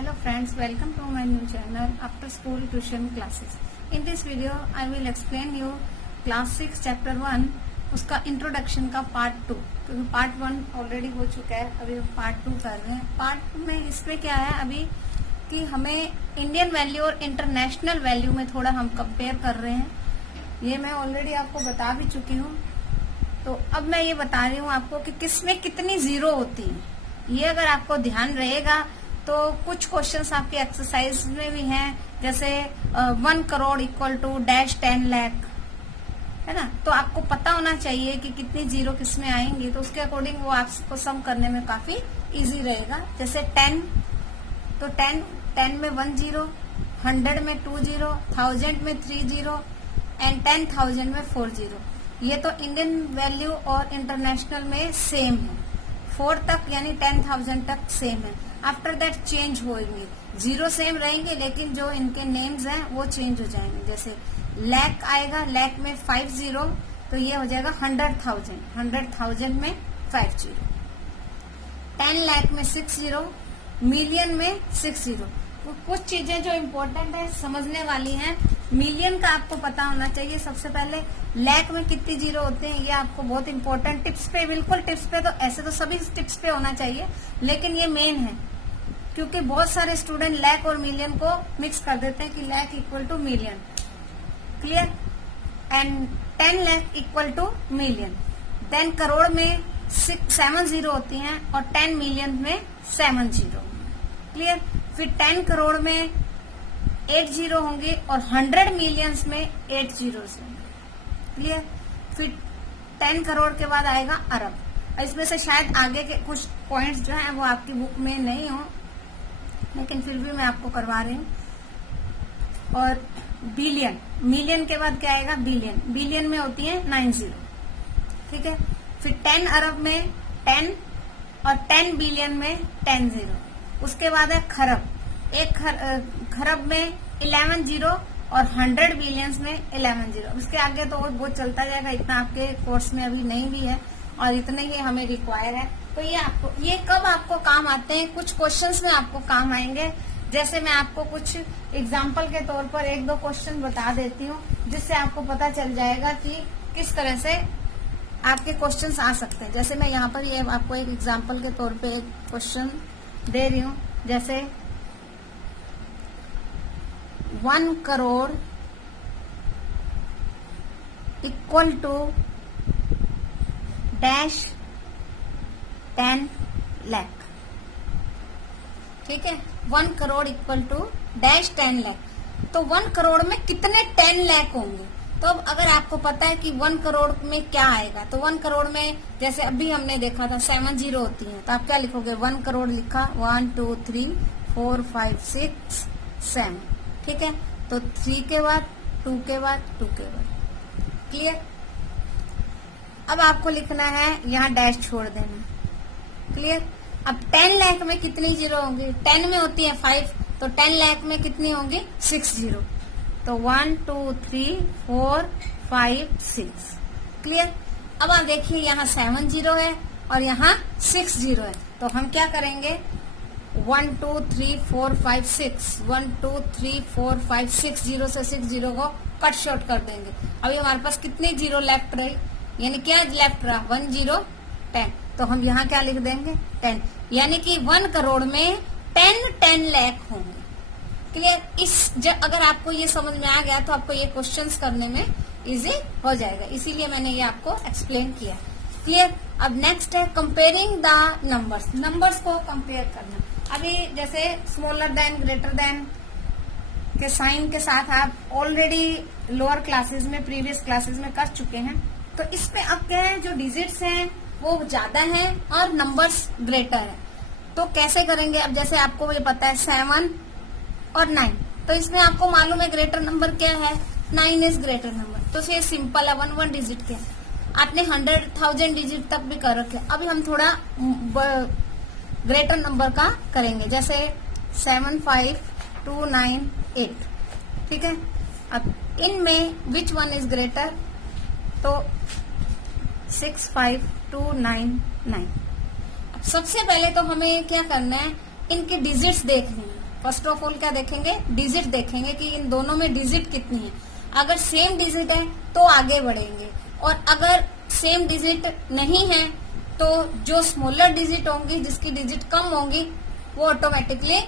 Hello friends, welcome to my new channel After School Tuition Classes. In this video, I will explain you class 6 chapter 1 उसका introduction का part 2, क्योंकि part 1 already हो चुका है, अभी हम पार्ट 2 कर रहे हैं। पार्ट में इसमें क्या है अभी कि हमें इंडियन वैल्यू और इंटरनेशनल वैल्यू में थोड़ा हम कंपेयर कर रहे हैं। ये मैं ऑलरेडी आपको बता भी चुकी हूँ, तो अब मैं ये बता रही हूँ आपको कि किसमें कितनी जीरो होती है। ये अगर आपको ध्यान रहेगा तो कुछ क्वेश्चंस आपके एक्सरसाइज में भी हैं, जैसे 1 crore equal to dash 10 lakh, है ना। तो आपको पता होना चाहिए कि कितनी जीरो किसमें आएंगी, तो उसके अकॉर्डिंग वो आपको सम करने में काफी इजी रहेगा। जैसे 10, तो 10 में 1 जीरो, 100 में 2 जीरो, 1000 में 3 जीरो एंड 10,000 में 4 जीरो। ये तो इंडियन वैल्यू और इंटरनेशनल में सेम है, 4 तक यानी 10,000 तक सेम है। आफ्टर दैट चेंज होंगे, जीरो सेम रहेंगे लेकिन जो इनके नेम्स हैं वो चेंज हो जाएंगे। जैसे लैख आएगा, लैख में 5 जीरो, तो ये हो जाएगा 100,000, 100,000 में 5 जीरो। 10 लाख में 6 जीरो, मिलियन में 6 जीरो। तो कुछ चीजें जो इम्पोर्टेंट है समझने वाली हैं। मिलियन का आपको पता होना चाहिए सबसे पहले। लैख में कितनी जीरो होते हैं ये आपको बहुत इम्पोर्टेंट, टिप्स पे, बिल्कुल टिप्स पे, तो ऐसे तो सभी टिप्स पे होना चाहिए लेकिन ये मेन है, क्योंकि बहुत सारे स्टूडेंट लैख और मिलियन को मिक्स कर देते हैं कि lakh equal to million, clear. And 10 lakh equal to million. Then crore में 7 जीरो होती हैं और 10 मिलियन में 7 जीरो, क्लियर। फिर 10 करोड़ में 8 जीरो होंगे और 100 मिलियंस में 8 जीरो होंगे, क्लियर। फिर 10 करोड़ के बाद आएगा अरब। इसमें से शायद आगे के कुछ पॉइंट्स जो हैं वो आपकी बुक में नहीं हो, लेकिन फिर भी मैं आपको करवा रही हूँ। और बिलियन, मिलियन के बाद क्या आएगा बिलियन। बिलियन में होती है 9 जीरो, ठीक है। फिर 10 अरब में 10 और 10 बिलियन में 10 जीरो। उसके बाद है खरब, एक खरब में 11 जीरो और 100 बिलियंस में 11 जीरो। उसके आगे तो बहुत चलता जाएगा, इतना आपके कोर्स में अभी नहीं भी है और इतने ही हमें रिक्वायर है। तो ये कब आपको काम आते हैं, कुछ क्वेश्चंस में आपको काम आएंगे। जैसे मैं आपको कुछ एग्जाम्पल के तौर पर 1-2 क्वेश्चन बता देती हूँ, जिससे आपको पता चल जाएगा कि किस तरह से आपके क्वेश्चंस आ सकते हैं। जैसे मैं यहाँ पर ये आपको एक एग्जाम्पल के तौर पे एक क्वेश्चन दे रही हूँ, जैसे 1 crore equal to dash 10 lakh, ठीक है। 1 crore equal to dash 10 lakh. तो 1 करोड़ में कितने 10 लाख होंगे, तो अब अगर आपको पता है कि 1 करोड़ में क्या आएगा, तो 1 करोड़ में जैसे अभी हमने देखा था 7 जीरो होती हैं, तो आप क्या लिखोगे, 1 करोड़ लिखा, 1 2 3 4 5 6 7, ठीक है। तो 3 के बाद 2 के बाद 2 के बाद, क्लियर। अब आपको लिखना है, यहाँ डैश छोड़ देना, क्लियर। अब 10 लाख में कितनी जीरो होंगी, 10 में होती है 5, तो 10 लाख में कितनी होंगी 6 जीरो। तो 1 2 3 4 5 6, क्लियर। अब आप देखिए यहाँ 7 जीरो है और यहाँ 6 जीरो है, तो हम क्या करेंगे, 1 2 3 4 5 6, 1 2 3 4 5 6 जीरो से 6 जीरो को कट शॉर्ट कर देंगे। अभी हमारे पास कितनी जीरो लेफ्ट रही, यानी क्या लेफ्ट रहा, 1 जीरो 10, तो हम यहाँ क्या लिख देंगे 10, यानी कि 1 करोड़ में 10 लाख होंगे, क्लियर। अगर आपको ये समझ में आ गया तो आपको ये क्वेश्चंस करने में इजी हो जाएगा, इसीलिए मैंने ये आपको एक्सप्लेन किया, क्लियर। अब नेक्स्ट है कंपेयरिंग द नंबर्स, नंबर्स को कंपेयर करना। अभी जैसे स्मॉलर देन, ग्रेटर देन के साइन के साथ आप ऑलरेडी लोअर क्लासेस में, प्रीवियस क्लासेस में कर चुके हैं। तो इसमें अब क्या है, जो डिजिट्स हैं वो ज्यादा हैं और नंबर्स ग्रेटर है, तो कैसे करेंगे। अब जैसे आपको ये पता है 7 और 9, तो इसमें आपको मालूम है ग्रेटर नंबर क्या है, 9 इज ग्रेटर नंबर, तो फिर सिंपल है 1 डिजिट के। आपने 100,000 डिजिट तक भी कर रखे। अभी हम थोड़ा ग्रेटर नंबर का करेंगे, जैसे 7 5 2 9 8, ठीक है। अब इनमें विच वन इज ग्रेटर, तो 6 5 2 9 9। अब सबसे पहले तो हमें क्या करना है, इनके डिजिट्स देखने हैं। फर्स्ट ऑफ ऑल क्या देखेंगे, डिजिट देखेंगे कि इन दोनों में डिजिट कितनी है। अगर सेम डिजिट है तो आगे बढ़ेंगे, और अगर सेम डिजिट नहीं है तो जो स्मॉलर डिजिट होंगी, जिसकी डिजिट कम होंगी, वो ऑटोमेटिकली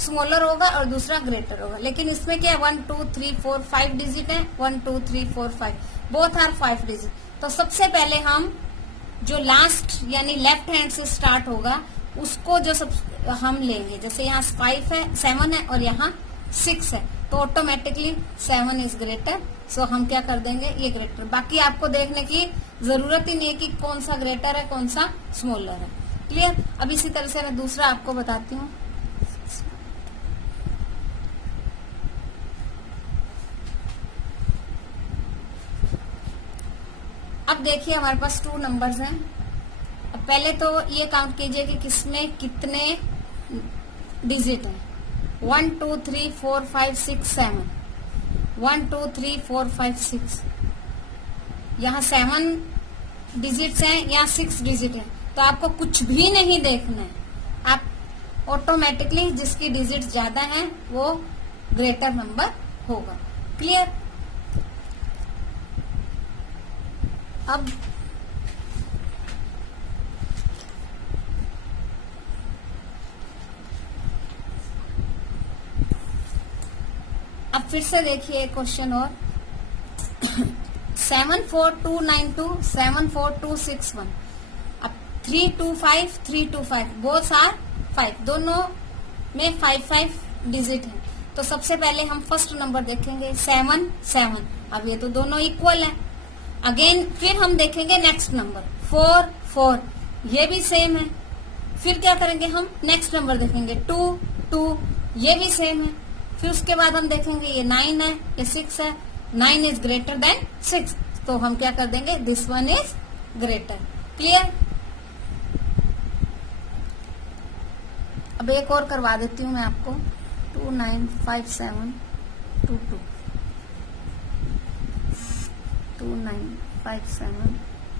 स्मॉलर होगा और दूसरा ग्रेटर होगा। लेकिन इसमें क्या है, 1 2 3 4 5 डिजिट है, 1 2 3 4 5, बोथ आर 5 डिजिट। तो सबसे पहले हम जो लास्ट यानी लेफ्ट हैंड से स्टार्ट होगा उसको जो सब हम लेंगे। जैसे यहाँ 5 है, 7 है और यहाँ 6 है, तो ऑटोमेटिकली 7 इज ग्रेटर। सो हम क्या कर देंगे, ये ग्रेटर। बाकी आपको देखने की जरूरत ही नहीं है कि कौन सा ग्रेटर है कौन सा स्मॉलर है। क्लियर। अब इसी तरह से मैं दूसरा आपको बताती हूँ। अब देखिए हमारे पास 2 नंबर्स हैं। अब पहले तो ये काउंट कीजिए कि किसमें कितने डिजिट हैं। 1 2 3 4 5 6 7, 1 2 3 4 5 6, यहाँ 7 डिजिट्स हैं, यहाँ 6 डिजिट है। तो आपको कुछ भी नहीं देखना है, आप ऑटोमेटिकली जिसकी डिजिट ज्यादा है वो ग्रेटर नंबर होगा। क्लियर। अब फिर से देखिए क्वेश्चन और 74292 74261। अब 325 325 बोथ आर 5, दोनों में 5 डिजिट है। तो सबसे पहले हम फर्स्ट नंबर देखेंगे 7 7। अब ये तो दोनों इक्वल है। अगेन फिर हम देखेंगे नेक्स्ट नंबर 4 4, ये भी सेम है। फिर क्या करेंगे, हम नेक्स्ट नंबर देखेंगे 2 2, ये भी सेम है। फिर उसके बाद हम देखेंगे ये 9 है, ये 6 है, 9 इज ग्रेटर देन 6, तो हम क्या कर देंगे, this one is greater. Clear. अब एक और करवा देती हूँ मैं आपको, 2 9 5 7 2 2, 2 9 5 7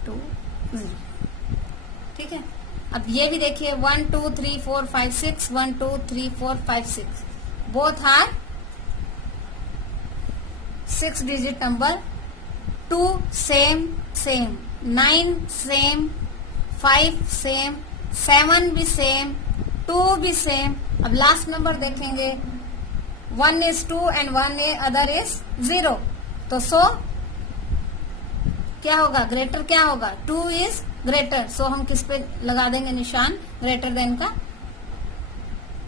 2 0। ठीक है। अब ये भी देखिए 1 2 3 4 5 6, 1 2 3 4 5 6, both are 6 digit number। 2 same, 9 same, 5 same, 7 भी same, 2 भी same। अब लास्ट नंबर देखेंगे 1 is 2 and 1 other is 0, तो सो क्या होगा, ग्रेटर क्या होगा, 2 is ग्रेटर। सो हम किस पे लगा देंगे निशान, ग्रेटर देन का।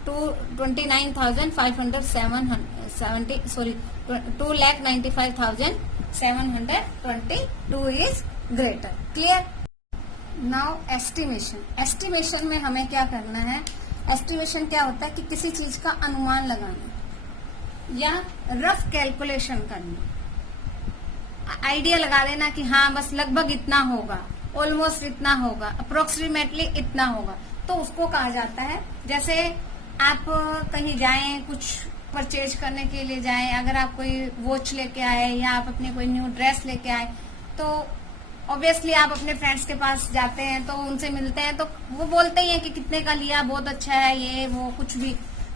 2,95,570 is greater। Clear. Now estimation. Estimation में हमें क्या करना है, एस्टिमेशन क्या होता है कि किसी चीज का अनुमान लगाना या रफ कैलकुलेशन करना, आइडिया लगा देना कि हाँ बस लगभग इतना होगा, ऑलमोस्ट इतना होगा, अप्रोक्सीमेटली इतना होगा, तो उसको कहा जाता है। जैसे आप कहीं जाएं, कुछ परचेज करने के लिए जाएं, अगर आप कोई वॉच लेके आए या आप अपने कोई न्यू ड्रेस लेके आए, तो ऑब्वियसली आप अपने फ्रेंड्स के पास जाते हैं, तो उनसे मिलते हैं, तो वो बोलते ही हैं कि कितने का लिया, बहुत अच्छा है, ये वो कुछ भी।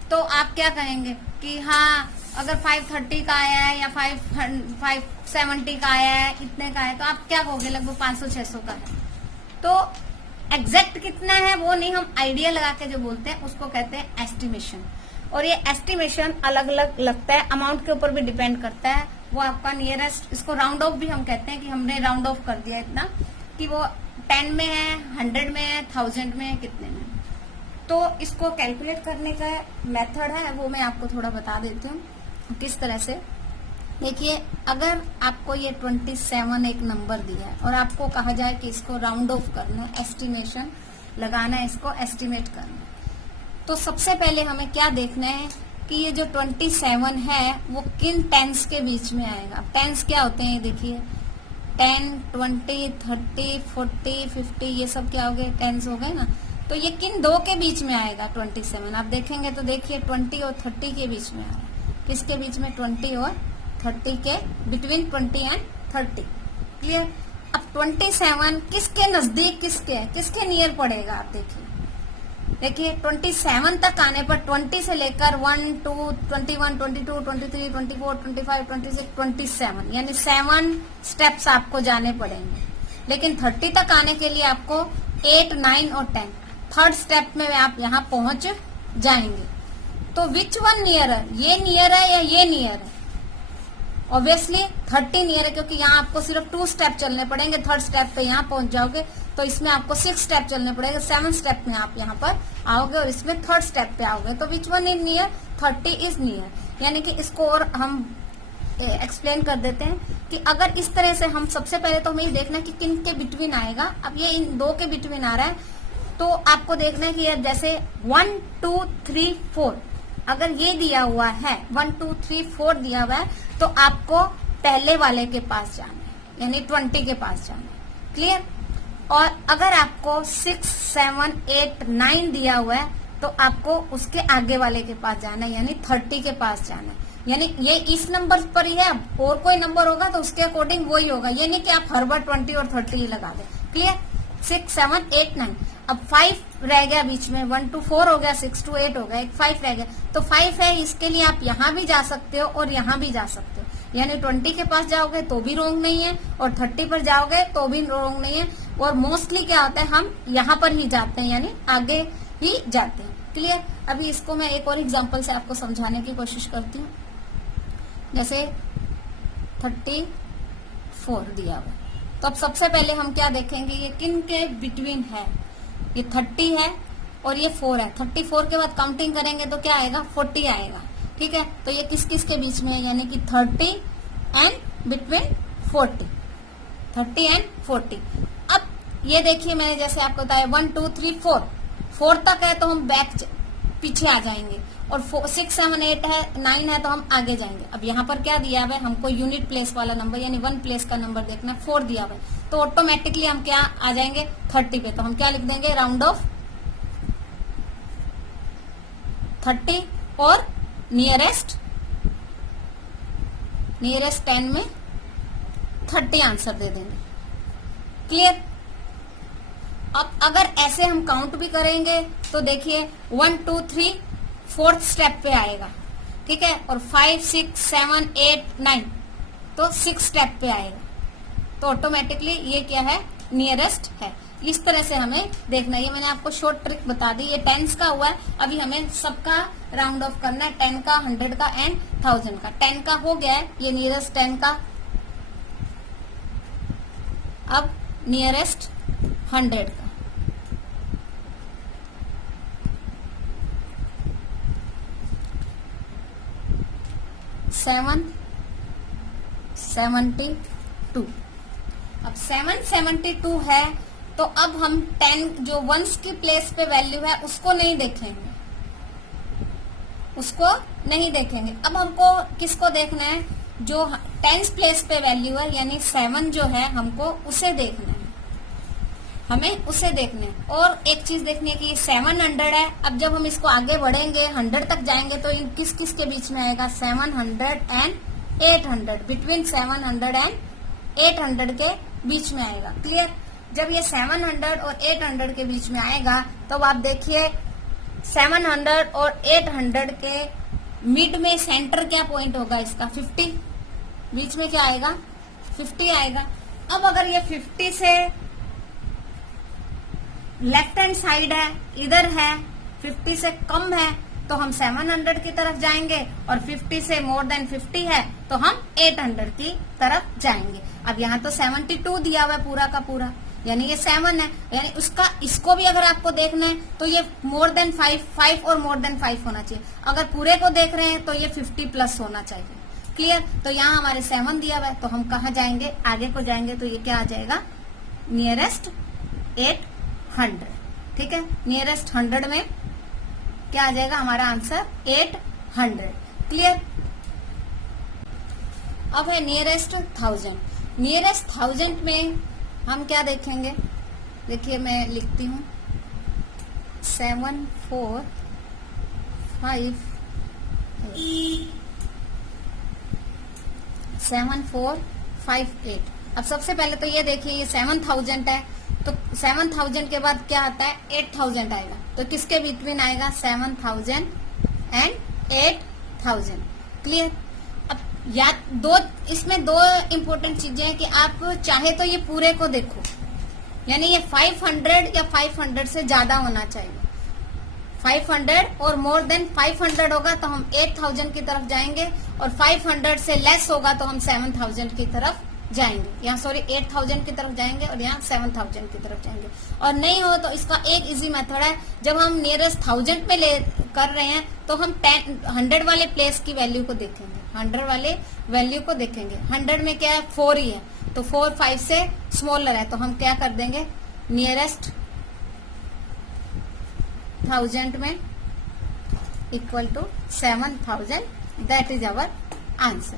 तो आप क्या कहेंगे कि हाँ अगर 530 का आया है या 570 का आया है, इतने का है, तो आप क्या कहोगे, लगभग 500-600 का है। तो एग्जैक्ट कितना है वो नहीं, हम आइडिया लगा के जो बोलते हैं उसको कहते हैं एस्टिमेशन। और ये एस्टिमेशन अलग अलग लगता है, अमाउंट के ऊपर भी डिपेंड करता है। वो आपका नियरेस्ट, इसको राउंड ऑफ भी हम कहते हैं कि हमने राउंड ऑफ कर दिया इतना, कि वो 10 में है, 100 में है, 1000 में है, कितने में। तो इसको कैलकुलेट करने का मेथड है, वो मैं आपको थोड़ा बता देती हूँ किस तरह से। देखिए अगर आपको ये 27 एक नंबर दिया है और आपको कहा जाए कि इसको राउंड ऑफ करना है, एस्टिमेशन लगाना है, इसको एस्टिमेट करना है, तो सबसे पहले हमें क्या देखना है कि ये जो 27 है वो किन टेंस के बीच में आएगा। अब टेंस क्या होते हैं, ये देखिए 10, 20, 30, 40, 50, ये सब क्या हो गए, टेंस हो गए ना। तो ये किन दो के बीच में आएगा 27। आप देखेंगे तो देखिए 20 और 30 के बीच में आएगा। किसके बीच में, 20 और 30 के, बिटवीन 20 एंड 30। क्लियर। अब 27 किसके नजदीक, किसके नियर पड़ेगा, आप देखिए देखिए 27 तक आने पर 20 से लेकर 1, 2, 21, 22, 23, 24, 25, 26, 27 यानी 7 स्टेप्स आपको जाने पड़ेंगे। लेकिन 30 तक आने के लिए आपको 8, 9 और 10 थर्ड स्टेप में आप यहाँ पहुंच जाएंगे। तो विच वन नियरर, ये नियर है या ये नियर है? ऑब्वियसली 30 नियर है, क्योंकि यहाँ आपको सिर्फ 2 स्टेप चलने पड़ेंगे। थर्ड स्टेप पे यहाँ पहुंच जाओगे तो इसमें आपको 6 स्टेप चलने पड़ेंगे। 7 स्टेप में आप यहाँ पर आओगे और इसमें थर्ड स्टेप पे आओगे। तो which one is near? 30 is near. यानी कि इसको और हम एक्सप्लेन कर देते हैं कि अगर इस तरह से हम सबसे पहले तो हमें ये देखना है कि किन के बिटवीन आएगा। अब ये इन 2 के बिटवीन आ रहा है तो आपको देखना है कि ये जैसे 1, 2, 3, 4 अगर ये दिया हुआ है 1, 2, 3, 4 दिया हुआ है तो आपको पहले वाले के पास जाना है, यानी 20 के पास जाना है। क्लियर? और अगर आपको 6, 7, 8, 9 दिया हुआ है तो आपको उसके आगे वाले के पास जाना है, यानी 30 के पास जाना है। यानी ये इस नंबर पर ही है, और कोई नंबर होगा तो उसके अकॉर्डिंग वही होगा। ये नहीं कि आप हर बार 20 और 30 ही लगा दें। क्लियर? 6, 7, 8, 9 अब 5 रह गया बीच में, 1 to 4 हो गया, 6 to 8 हो गया, एक 5 रह गया। तो 5 है, इसके लिए आप यहाँ भी जा सकते हो और यहाँ भी जा सकते हो। यानी 20 के पास जाओगे तो भी रोंग नहीं है और 30 पर जाओगे तो भी रोंग नहीं है। और मोस्टली क्या होता है, हम यहाँ पर ही जाते हैं, यानी आगे ही जाते हैं। क्लियर? अभी इसको मैं एक और एग्जांपल से आपको समझाने की कोशिश करती हूँ। जैसे 34 दिया हुआ, तो अब सबसे पहले हम क्या देखेंगे, ये किन के बिटवीन है। ये 30 है और ये 4 है। 34 के बाद काउंटिंग करेंगे तो क्या आएगा, 40 आएगा। ठीक है, तो ये किस किस के बीच में है, यानी कि 30 एंड बिटवीन 40, 30 एंड 40। अब ये देखिए मैंने जैसे आपको बताया 1, 2, 3, 4 तक है तो हम बैक पीछे आ जाएंगे, और 6, 7, 8 है, 9 है तो हम आगे जाएंगे। अब यहाँ पर क्या दिया हुआ है, हमको यूनिट प्लेस वाला नंबर यानी 1 प्लेस का नंबर देखना है, 4 दिया हुआ है। तो ऑटोमेटिकली हम क्या आ जाएंगे 30 पे। तो हम क्या लिख देंगे, राउंड ऑफ 30 और नियरेस्ट 10 में 30 आंसर दे देंगे। क्लियर? अब अगर ऐसे हम काउंट भी करेंगे तो देखिए 1, 2, 3 4th स्टेप पे आएगा। ठीक है, और 5, 6, 7, 8, 9 तो 6 स्टेप पे आएगा। तो ऑटोमेटिकली ये क्या है, नियरेस्ट है। इस तरह से हमें देखना है। ये मैंने आपको शॉर्ट ट्रिक बता दी। ये 10s का हुआ है, अभी हमें सबका राउंड ऑफ करना है, 10 का, 100 का एंड 1000 का। 10 का हो गया है, ये नियरेस्ट 10 का। अब नियरेस्ट 100 का। सेवन 72। अब 772 है तो अब हम 10 जो वंस की प्लेस पे वैल्यू है उसको नहीं देखेंगे, उसको नहीं देखेंगे। अब हमको किसको देखना है, जो 10 प्लेस पे वैल्यू है यानी 7 जो है हमको उसे देखना है, हमें उसे देखना है। और एक चीज देखनी है कि 700 है। अब जब हम इसको आगे बढ़ेंगे 100 तक जाएंगे तो ये किस किस के बीच में आएगा, 700 एंड 800, बिटवीन 700 एंड 800 के बीच में आएगा। क्लियर? जब ये 700 और 800 के बीच में आएगा तो आप देखिए 700 और 800 के मिड में सेंटर क्या पॉइंट होगा इसका, 50। बीच में क्या आएगा, 50 आएगा। अब अगर ये 50 से लेफ्ट हैंड साइड है, इधर है, 50 से कम है तो हम 700 की तरफ जाएंगे, और 50 से मोर देन 50 है तो हम 800 की तरफ जाएंगे। अब यहाँ तो 72 दिया हुआ है पूरा का पूरा, यानी ये 7 है, यानी उसका इसको भी अगर आपको देखना है तो ये मोर देन 5 और मोर देन 5 होना चाहिए। अगर पूरे को देख रहे हैं तो ये 50 प्लस होना चाहिए। क्लियर? तो यहाँ हमारे 7 दिया हुआ है तो हम कहाँ जाएंगे, आगे को जाएंगे तो ये क्या आ जाएगा, नियरेस्ट 800। ठीक है, नियरेस्ट 100 में क्या आ जाएगा हमारा आंसर, 800। क्लियर? अब है नियरेस्ट 1000। नियरेस्ट 1000 में हम क्या देखेंगे, देखिए मैं लिखती हूँ 7, 4, 5, 7, 4, 5, 8। अब सबसे पहले तो ये देखिए ये 7000 है तो 7,000 के बाद क्या आता है 8,000 आएगा, तो किसके बिटवीन आएगा 7,000 एंड 8,000। क्लियर। अब या दो इसमें दो इंपॉर्टेंट चीजें हैं कि आप चाहे तो ये पूरे को देखो, यानी ये 500 या 500 से ज्यादा होना चाहिए। 500 और मोर देन 500 होगा तो हम 8,000 की तरफ जाएंगे, और 500 से लेस होगा तो हम 7,000 की तरफ जाएंगे, यहाँ सॉरी 8,000 की तरफ जाएंगे और यहाँ 7,000 की तरफ जाएंगे। और नहीं हो तो इसका एक इजी मेथड है, जब हम नियरेस्ट 1000 पे ले कर रहे हैं तो हम 100 वाले प्लेस की वैल्यू को देखेंगे, 100 वाले वैल्यू को देखेंगे। 100 में क्या है 4 ही है, तो 4 5 से स्मॉलर है, तो हम क्या कर देंगे नियरेस्ट 1000 में equal to 7,000, that is our answer.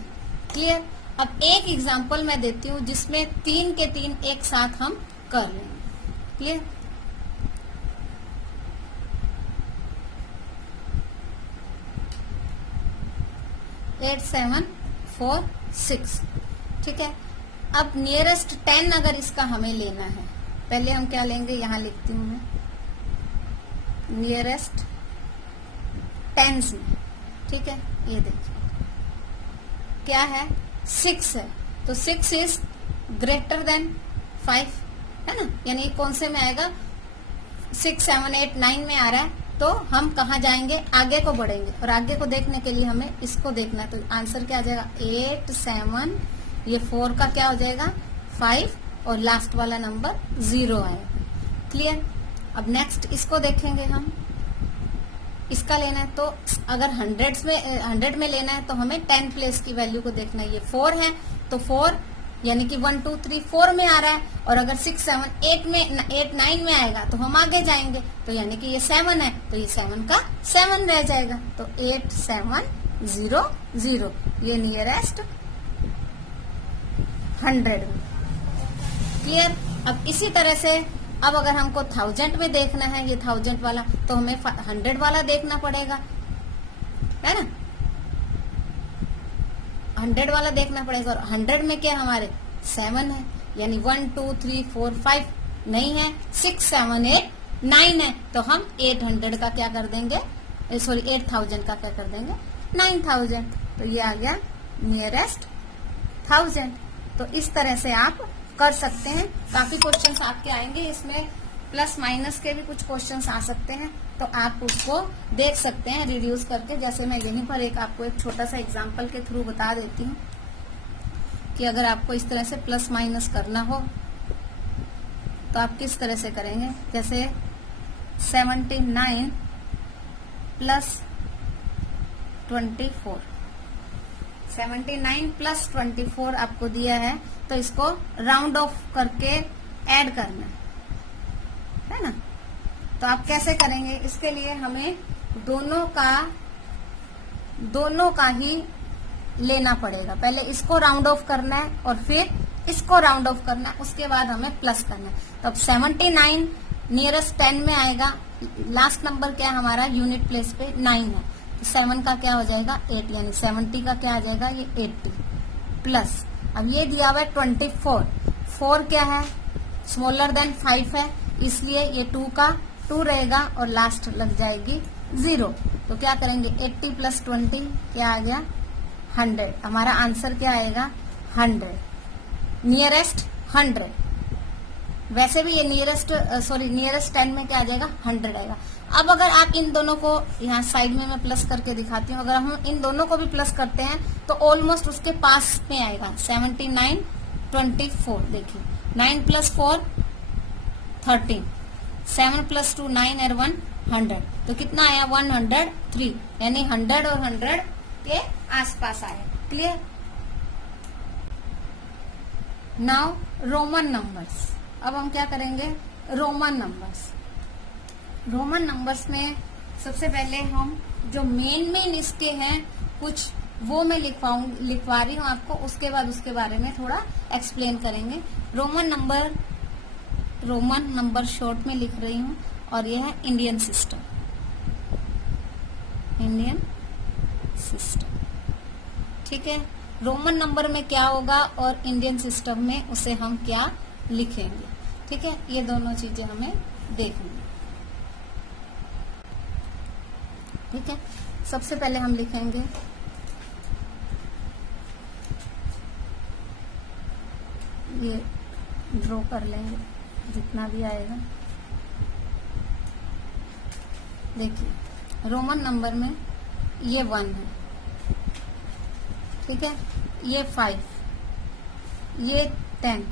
Clear. अब एक एग्जांपल मैं देती हूँ जिसमें 3 के 3 एक साथ हम कर लेंगे। क्लियर। एट 7 4 6, ठीक है। अब नियरेस्ट 10 अगर इसका हमें लेना है, पहले हम क्या लेंगे, यहां लिखती हूं मैं नियरेस्ट टेंस में, ठीक है। ये देखिए क्या है 6 है, तो 6 इज ग्रेटर देन 5, है ना, यानी कौन से में आएगा 6 7 8 9 में आ रहा है, तो हम कहा जाएंगे आगे को बढ़ेंगे, और आगे को देखने के लिए हमें इसको देखना है। तो आंसर क्या आ जाएगा 8 7, ये 4 का क्या हो जाएगा 5, और लास्ट वाला नंबर 0 आएगा। क्लियर। अब नेक्स्ट इसको देखेंगे हम, इसका लेना है तो अगर 100 में लेना है तो हमें 10 प्लेस की वैल्यू को देखना है। ये 4 है तो 4 यानी कि 1 2 3 4 में आ रहा है, और अगर 6 7 8 9 में आएगा तो हम आगे जाएंगे, तो यानी कि ये 7 है तो ये 7 का 7 रह जाएगा, तो 8 7 0 0, ये नियरेस्ट 100 में। क्लियर। अब इसी तरह से अब अगर हमको 1000 में देखना है, ये 1000 वाला, तो हमें 100 वाला देखना पड़ेगा, है ना, 100 वाला देखना पड़ेगा। और 100 में क्या हमारे 7 है, यानी 1 2 3 4 5 नहीं है, 6 7 8 9 है, तो हम 800 का क्या कर देंगे, सॉरी 8000 का क्या कर देंगे 9000, तो ये आ गया नियरेस्ट 1000। तो इस तरह से आप कर सकते हैं। काफी क्वेश्चंस आपके आएंगे, इसमें प्लस माइनस के भी कुछ क्वेश्चंस आ सकते हैं, तो आप उसको देख सकते हैं रिड्यूस करके। जैसे मैं यहीं पर आपको एक छोटा सा एग्जांपल के थ्रू बता देती हूँ कि अगर आपको इस तरह से प्लस माइनस करना हो तो आप किस तरह से करेंगे। जैसे 79 प्लस 24, 79 प्लस 24 आपको दिया है, तो इसको राउंड ऑफ करके ऐड करना है ना। तो आप कैसे करेंगे, इसके लिए हमें दोनों का ही लेना पड़ेगा। पहले इसको राउंड ऑफ करना है और फिर इसको राउंड ऑफ करना है, उसके बाद हमें प्लस करना है। तो अब 79 नियरेस्ट 10 में आएगा, लास्ट नंबर क्या है हमारा यूनिट प्लेस पे 9 है, तो 7 का क्या हो जाएगा 8, यानी 70 का क्या आ जाएगा ये 80 प्लस। अब ये दिया हुआ है 24, 4 क्या है स्मॉलर देन 5 है, इसलिए ये 2 का 2 रहेगा और लास्ट लग जाएगी 0। तो क्या करेंगे 80 प्लस 20 क्या आ गया 100। हमारा आंसर क्या आएगा 100, नियरेस्ट 100। वैसे भी ये नियरेस्ट 10 में क्या आ जाएगा 100 आएगा। अब अगर आप इन दोनों को यहाँ साइड में मैं प्लस करके दिखाती हूँ, अगर हम इन दोनों को भी प्लस करते हैं तो ऑलमोस्ट उसके पास में आएगा 79 24। देखिए 9 प्लस 4 13, 7 प्लस 2 9 और 1 100, तो कितना आया 103, यानी 100 और 100 के आसपास आया। क्लियर। Now Roman numbers. अब हम क्या करेंगे रोमन नंबर्स। रोमन नंबर्स में सबसे पहले हम जो मेन इसके हैं कुछ वो मैं लिखवा रही हूँ आपको, उसके बाद उसके बारे में थोड़ा एक्सप्लेन करेंगे। रोमन नंबर शॉर्ट में लिख रही हूँ, और ये है इंडियन सिस्टम। ठीक है। रोमन नंबर में क्या होगा और इंडियन सिस्टम में उसे हम क्या लिखेंगे, ठीक है, ये दोनों चीजें हमें देखनी है। ठीक है, सबसे पहले हम लिखेंगे ये, ड्रॉ कर लेंगे जितना भी आएगा। देखिए रोमन नंबर में ये 1 है, ठीक है, ये 5, ये 10,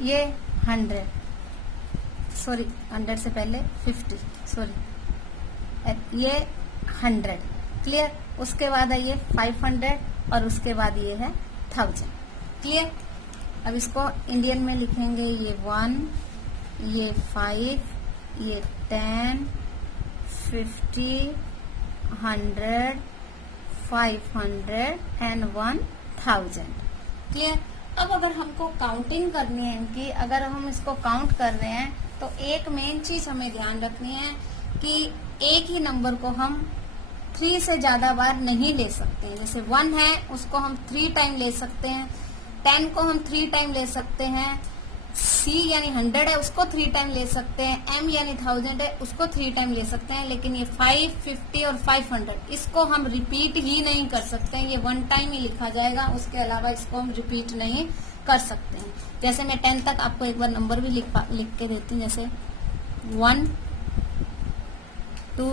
ये 100, सॉरी 100 से पहले 50, सॉरी, ये 100, क्लियर। उसके बाद है ये 500 और उसके बाद ये है 1000, क्लियर। अब इसको इंडियन में लिखेंगे, ये 1, ये 5, ये 10, 50, 100, 500 एंड 1000, क्लियर। अब अगर हमको काउंटिंग करनी है इनकी, अगर हम इसको काउंट कर रहे हैं तो एक मेन चीज हमें ध्यान रखनी है कि एक ही नंबर को हम 3 से ज्यादा बार नहीं ले सकते हैं। जैसे 1 है उसको हम 3 टाइम ले सकते हैं, 10 को हम 3 टाइम ले सकते हैं, C यानी 100 है उसको 3 टाइम ले सकते हैं, M यानी 1000 है उसको 3 टाइम ले सकते हैं, लेकिन ये 5, 50 और 500 इसको हम रिपीट ही नहीं कर सकते हैं, ये 1 टाइम ही लिखा जाएगा, उसके अलावा इसको हम रिपीट नहीं कर सकते हैं। जैसे मैं 10 तक आपको एक बार नंबर भी लिख के देती हूँ, जैसे 1, 2,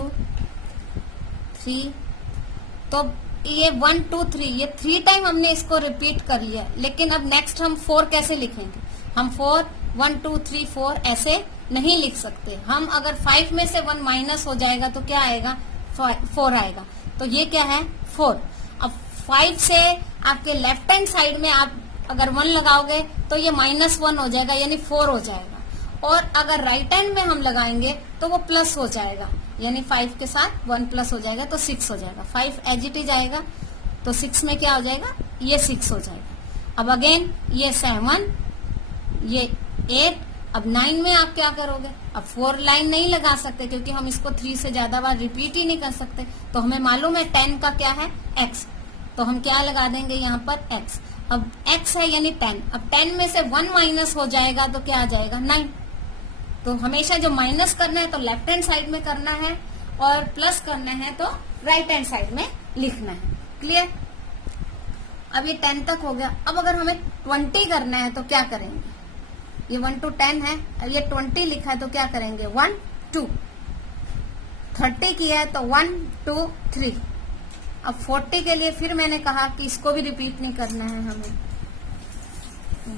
3, तो ये 1, 2, 3 ये 3 टाइम हमने इसको रिपीट कर लिया, लेकिन अब नेक्स्ट हम 4 कैसे लिखेंगे? हम 4, 1, 2, 3, 4 ऐसे नहीं लिख सकते। हम अगर 5 में से 1 माइनस हो जाएगा तो क्या आएगा? 4 आएगा। तो ये क्या है? 4। अब 5 से आपके लेफ्ट हैंड साइड में आप अगर 1 लगाओगे तो ये -1 हो जाएगा, यानी 4 हो जाएगा। और अगर राइट हैंड में हम लगाएंगे तो वो प्लस हो जाएगा, यानी 5 के साथ 1 प्लस हो जाएगा तो 6 हो जाएगा। 5 एज इट इज आएगा तो 6 में क्या हो जाएगा? ये 6 हो जाएगा। अब अगेन ये 7, ये 8, अब 9 में आप क्या करोगे? अब 4 लाइन नहीं लगा सकते क्योंकि हम इसको 3 से ज्यादा बार रिपीट ही नहीं कर सकते। तो हमें मालूम है 10 का क्या है? x, तो हम क्या लगा देंगे यहाँ पर? x। अब x है यानी 10, अब 10 में से 1 माइनस हो जाएगा तो क्या आ जाएगा? 9। तो हमेशा जो माइनस करना है तो लेफ्ट हैंड साइड में करना है और प्लस करना है तो राइट हैंड साइड में लिखना है। क्लियर? अब ये 10 तक हो गया। अब अगर हमें 20 करना है तो क्या करेंगे? ये 1 to 10 है, अब ये 20 लिखा है तो क्या करेंगे? 1, 2। 30 किया है तो 1, 2, 3। अब 40 के लिए फिर मैंने कहा कि इसको भी रिपीट नहीं करना है हमें।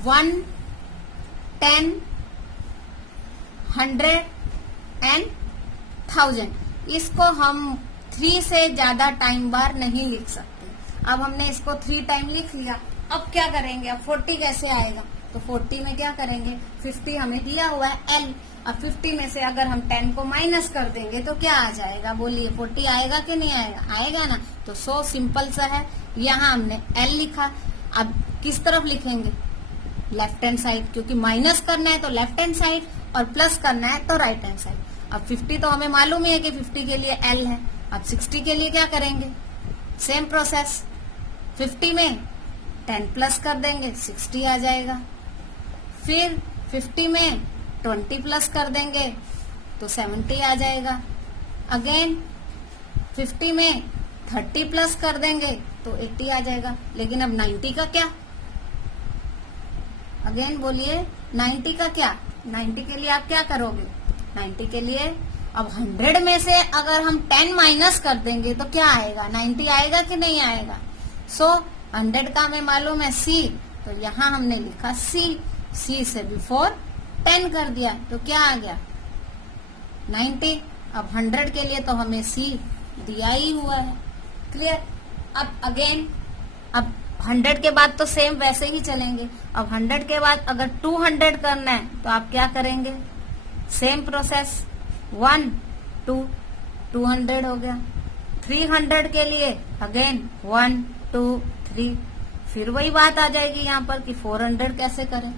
1, 10, 100 एंड 1000, इसको हम 3 से ज्यादा टाइम बार नहीं लिख सकते। अब हमने इसको 3 टाइम लिख लिया, अब क्या करेंगे? अब 40 कैसे आएगा? तो 40 में क्या करेंगे? 50 हमें दिया हुआ है L। अब 50 में से अगर हम 10 को माइनस कर देंगे तो क्या आ जाएगा? बोलिए 40 आएगा कि नहीं आएगा? आएगा ना। तो सो सिंपल सा है, यहाँ हमने L लिखा। अब किस तरफ लिखेंगे? लेफ्ट हैंड साइड, क्योंकि माइनस करना है तो लेफ्ट हैंड साइड और प्लस करना है तो राइट हैंड साइड। अब 50 तो हमें मालूम ही है कि 50 के लिए L है। अब 60 के लिए क्या करेंगे? सेम प्रोसेस, 50 में 10 प्लस कर देंगे, 60 आ जाएगा। फिर 50 में 20 प्लस कर देंगे तो 70 आ जाएगा। अगेन 50 में 30 प्लस कर देंगे तो 80 आ जाएगा। लेकिन अब 90 का क्या? अगेन बोलिए 90 का क्या? 90 के लिए आप क्या करोगे? 90 के लिए अब 100 में से अगर हम 10 माइनस कर देंगे तो क्या आएगा? 90 आएगा कि नहीं आएगा? सो 100 का हमें मालूम है C, तो यहाँ हमने लिखा C से बिफोर 10 कर दिया तो क्या आ गया? 90। अब 100 के लिए तो हमें C दिया ही हुआ है। क्लियर? अब अगेन, अब 100 के बाद तो सेम वैसे ही चलेंगे। अब 100 के बाद अगर 200 करना है तो आप क्या करेंगे? सेम प्रोसेस, 1, 2, 200 हो गया। 300 के लिए अगेन 1, 2, 3, फिर वही बात आ जाएगी यहाँ पर कि 400 कैसे करें?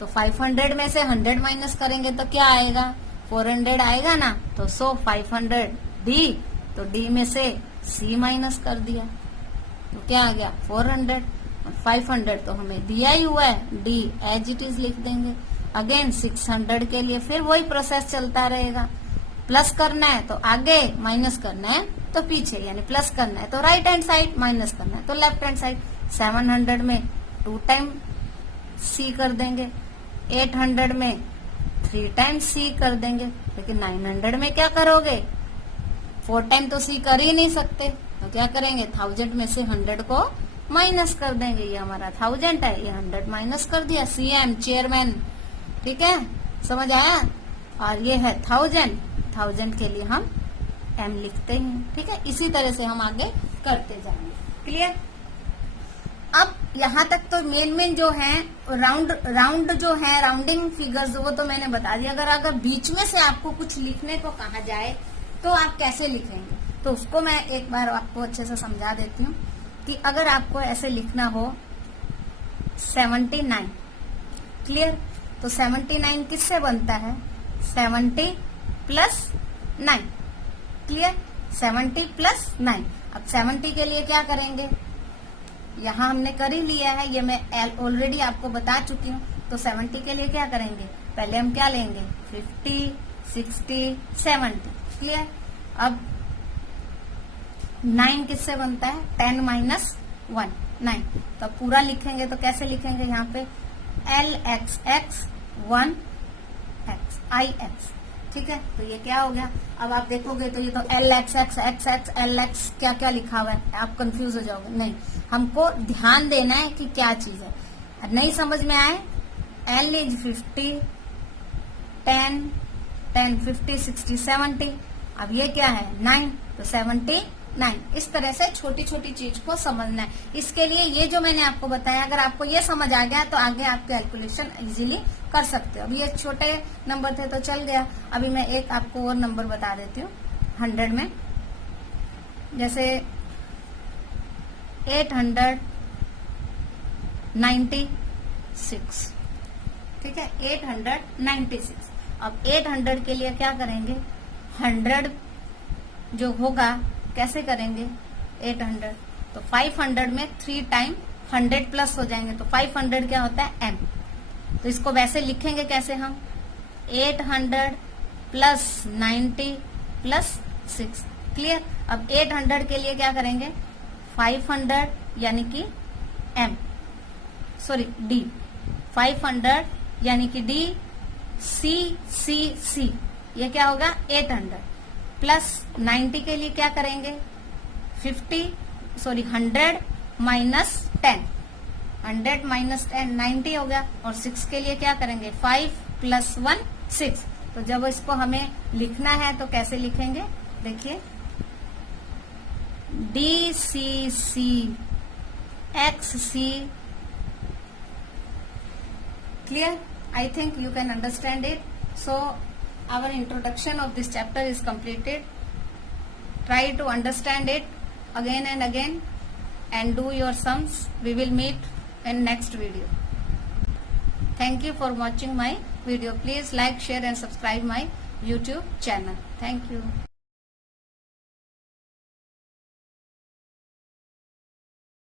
तो 500 में से 100 माइनस करेंगे तो क्या आएगा? 400 आएगा ना। तो 500 D, तो D में से C माइनस कर दिया तो क्या आ गया? 400। और 500 तो हमें दिया ही हुआ है, D एज इट इज लिख देंगे। अगेन 600 के लिए फिर वही प्रोसेस चलता रहेगा। प्लस करना है तो आगे, माइनस करना है तो पीछे, यानी प्लस करना है तो राइट हैंड साइड, माइनस करना है तो लेफ्ट हैंड साइड। 700 में 2 टाइम सी कर देंगे, 800 में 3 टाइम सी कर देंगे, लेकिन 900 में क्या करोगे? 4 टाइम तो सी कर ही नहीं सकते, तो क्या करेंगे? 1000 में से 100 को माइनस कर देंगे। ये हमारा 1000 है, ये 100 माइनस कर दिया, सीएम चेयरमैन, ठीक है, समझ आया। और ये है 1000 के लिए हम एम लिखते हैं, ठीक है। इसी तरह से हम आगे करते जाएंगे। क्लियर? अब यहाँ तक तो मेन जो है राउंड जो है, राउंडिंग फिगर्स, वो तो मैंने बता दिया। अगर बीच में से आपको कुछ लिखने को कहा जाए तो आप कैसे लिखेंगे, तो उसको मैं एक बार आपको अच्छे से समझा देती हूँ कि अगर आपको ऐसे लिखना हो 79, क्लियर, तो 79 किससे बनता है? 70 प्लस 9, क्लियर, 70 प्लस 9। अब 70 के लिए क्या करेंगे? यहाँ हमने कर ही लिया है, ये मैं ऑलरेडी आपको बता चुकी हूँ। तो 70 के लिए क्या करेंगे? पहले हम क्या लेंगे? 50, 60, 70, क्लियर। अब 9 किससे बनता है? 10 माइनस 1, 9। तो पूरा लिखेंगे तो कैसे लिखेंगे? यहाँ पे LXX 1XX, ठीक है। तो ये क्या हो गया? अब आप देखोगे तो ये तो LXX XX LX क्या क्या लिखा हुआ है, आप कंफ्यूज हो जाओगे। नहीं, हमको ध्यान देना है कि क्या चीज है। नहीं समझ में आए, L इज 50, 10, 50, 60, 70। अब ये क्या है? 9, तो 79। इस तरह से छोटी छोटी चीज को समझना है। इसके लिए ये जो मैंने आपको बताया, अगर आपको ये समझ आ गया तो आगे आप कैलकुलेशन इजीली कर सकते हो। अब ये छोटे नंबर थे तो चल गया। अभी मैं एक आपको और नंबर बता देती हूँ 100 में, जैसे 896, ठीक है, 896। अब 800 के लिए क्या करेंगे? 100 जो होगा कैसे करेंगे? 800, तो 500 में 3 टाइम 100 प्लस हो जाएंगे, तो 500 क्या होता है? m। तो इसको वैसे लिखेंगे कैसे हम? 800 प्लस 90 प्लस 6, क्लियर। अब 800 के लिए क्या करेंगे? 500 यानी कि m, सॉरी d, 500 यानी कि d, c, ये क्या होगा? 800 प्लस 90 के लिए क्या करेंगे? 100 माइनस 10, 100 माइनस 10 90 हो गया। और 6 के लिए क्या करेंगे? 5 प्लस 1 6। तो जब इसको हमें लिखना है तो कैसे लिखेंगे? देखिए, DCC XC, clear? I think you can understand it. So our introduction of this chapter is completed. Try to understand it again and again and do your sums. We will meet in next video. Thank you for watching my video. Please like, share and subscribe my YouTube channel. Thank you.